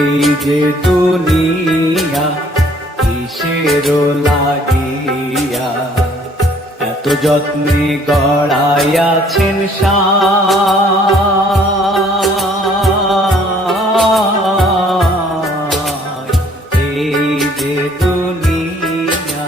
এই যে দুনিয়া কিসের লাগিয়া এত যত্নে গড়াইয়াছেন সায় এই যে দুনিয়া।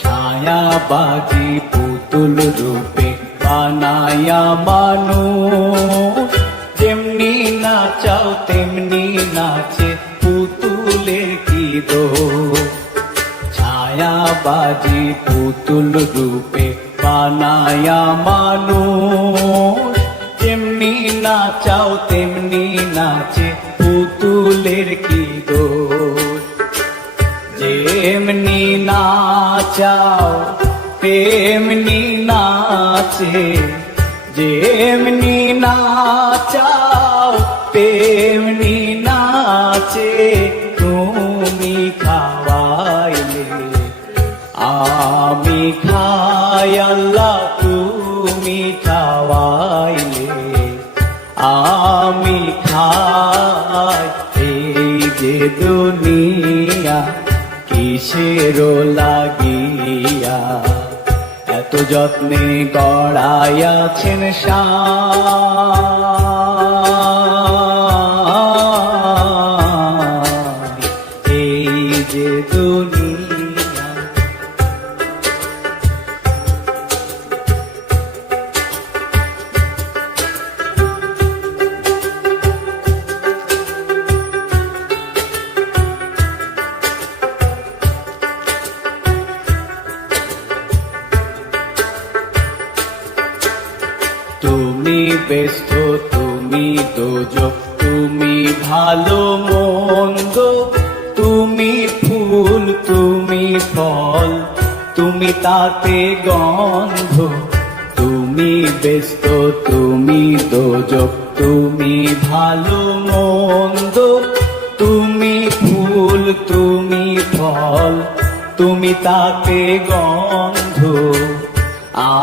ছায়াবাজি পুতুল রূপে বানায়া মানুষ, যেমনি নাচাও তেমনি নাচে পুতুলের কি দোষ। ছায়াবাজি পুতুল রূপে বানায়া মানুষ, যেমনি নাচাও তেমনি নাচে পুতুলের কি দোষ। যেমনি নাচাও তেমনি নাচে, যেমনি নাচাও তেমনি নাচে, তুমি খাওয়াইলে আমি খাই আল্লাহ, তুমি খাওয়াইলে আমি খাই। এই যে দুনিয়া কিসের লাগিয়া এত যত্নে গড়াইয়াছেন সায় এই যে দুনিয়া। তুমি ব্যস্ত তুমি দোজক, তুমি ভালো মন্দ, তুমি ফুল তুমি ফল, তুমি তাতে গন্ধ। তুমি ব্যস্ত তুমি দোজক, তুমি ভালো মন্দ, তুমি ফুল তুমি ফল, তুমি তাতে গন্ধ।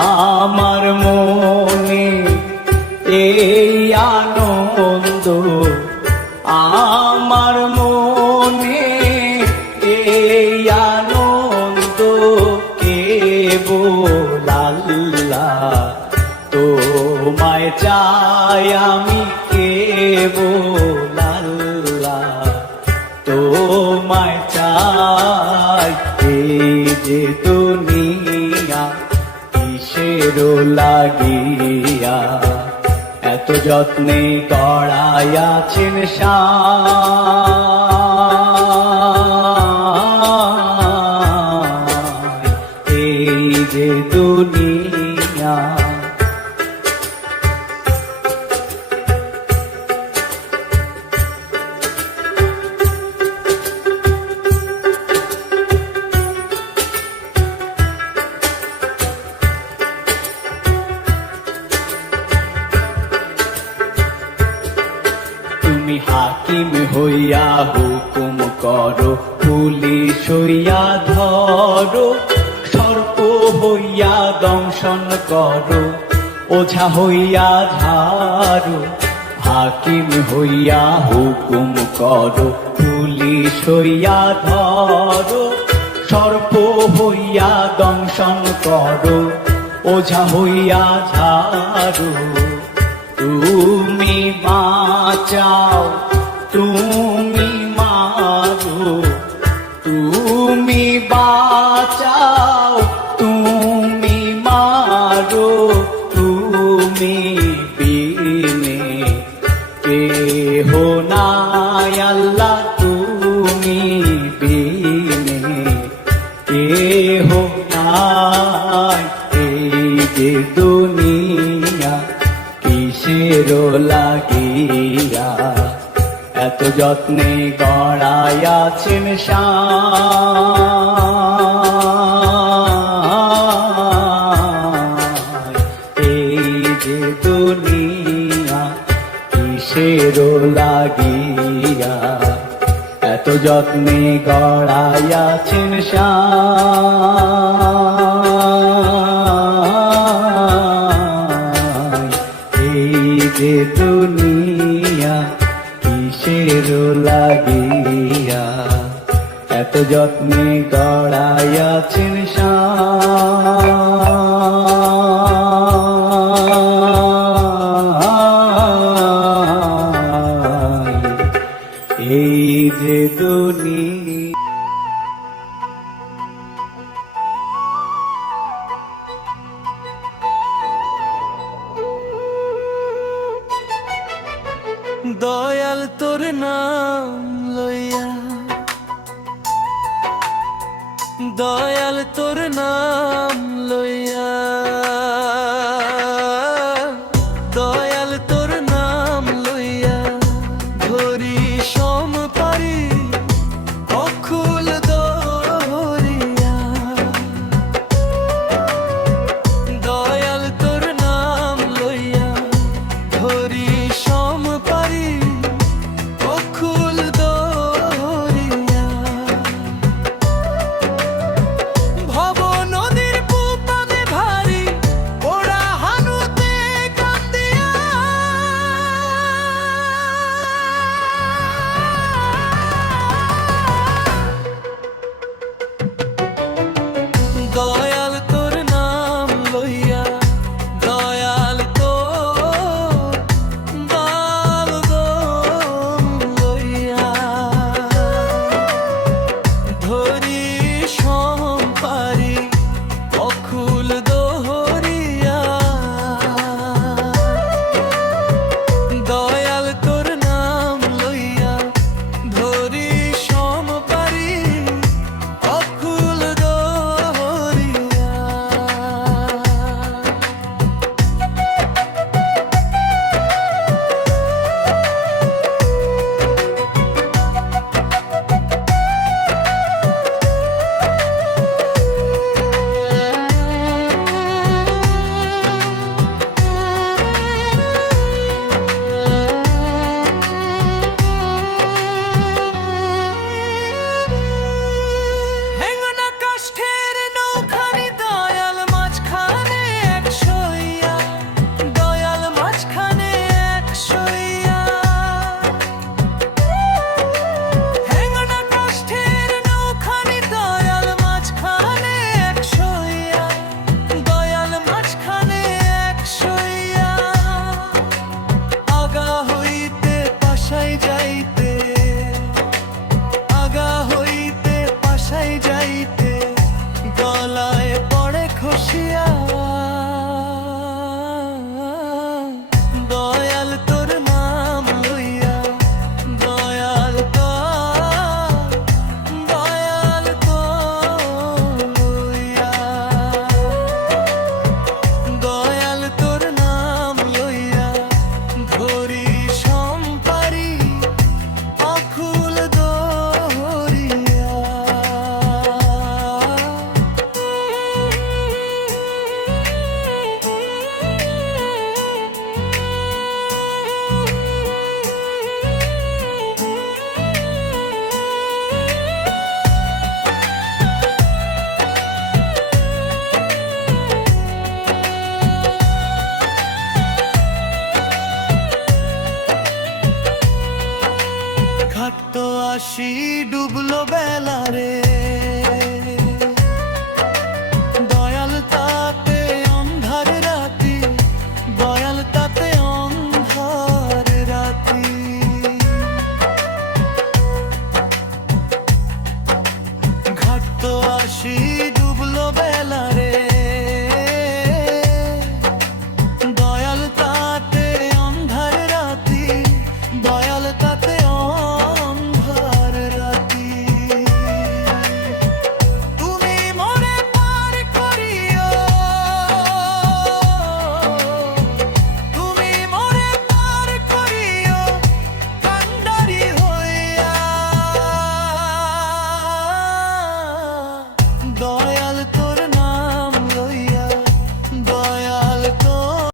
আমার মনে এই আনন্দ, আমার মনে এই আনন্দ, কেবল আল্লাহ তোমায় চাই আমি, কেবল আল্লাহ তোমায় চাই। এই যে দুনিয়া কিসের লাগিয়া এত যত্নে গড়াইয়াছেন সায় এই যে দুনিয়া। তুমি হাকিম হইয়া হুকুম করো, পুলিশ হইয়া ধরো, সর্প হইয়া দংশন করো, ওঝা হইয়া ঝাড়ো। হাকিম হইয়া হুকুম করো, পুলিশ হইয়া ধরো, সর্প হইয়া দংশন করো, ওঝা হইয়া ঝাড়ো। তুমি বাঁচাও তুমি মারো, তুমি বাঁচাও তুমি মারো, তুমি বিনে কেহ নাই আল্লাহ, তুমি বিনে কেহ নাই। এই যে দুনিয়া কিসের লাগিয়া এত যত্নে গড়াইয়াছেন সায় এই যে দুনিয়া কিসের লাগিয়া এত যত্নে গড়াইয়াছেন সাই এই যে দুনিয়া কিসের লাগিয়া এত যত্নে গড়াইয়াছেন সাই এই যে দুনিয়া দয়াল তোর নাম লইয়া, দয়াল তোর নাম লইয়া, দয়াল তোর নাম লইয়া ধরি সমপারি অকুল দরিয়া। দয়াল তোর নাম লইয়া ধরি সমপারি অকুল দরিয়া। ভব নদীর পুপানে ভারী ওরা হানুতে কান্দিয়া। দয়াল তোর নাম লইয়া, দয়াল তোর দাল দম লইয়া ধরি সম্পারি অকুল দহরিয়া। দয়াল তোর নাম লইয়া ধরি সমপারি অকুল দহরিয়া। হেঙ্গনা কাষ্ঠের নৌখানি দয়াল মাঝখানে এক শইয়া, দয়াল মাঝখানে এক শইয়া। হেঙ্গনা কাষ্ঠের নৌখানি দয়াল মাঝখানে এক শইয়া, দয়াল মাঝখানে এক শইয়া। আগা হইতে পাশাই যাইতে, আগা হইতে পাশাই যাইতে গলায় পড়ে খসিয়া। দয়াল তোর নাম লইয়া, দয়াল তোর, দয়াল তোর লইয়া। দয়াল তোর নাম লইয়া ধরি সম্পারি অকুল দহরিয়া। ঘাট তো আসি ডুবলো বেলা রে,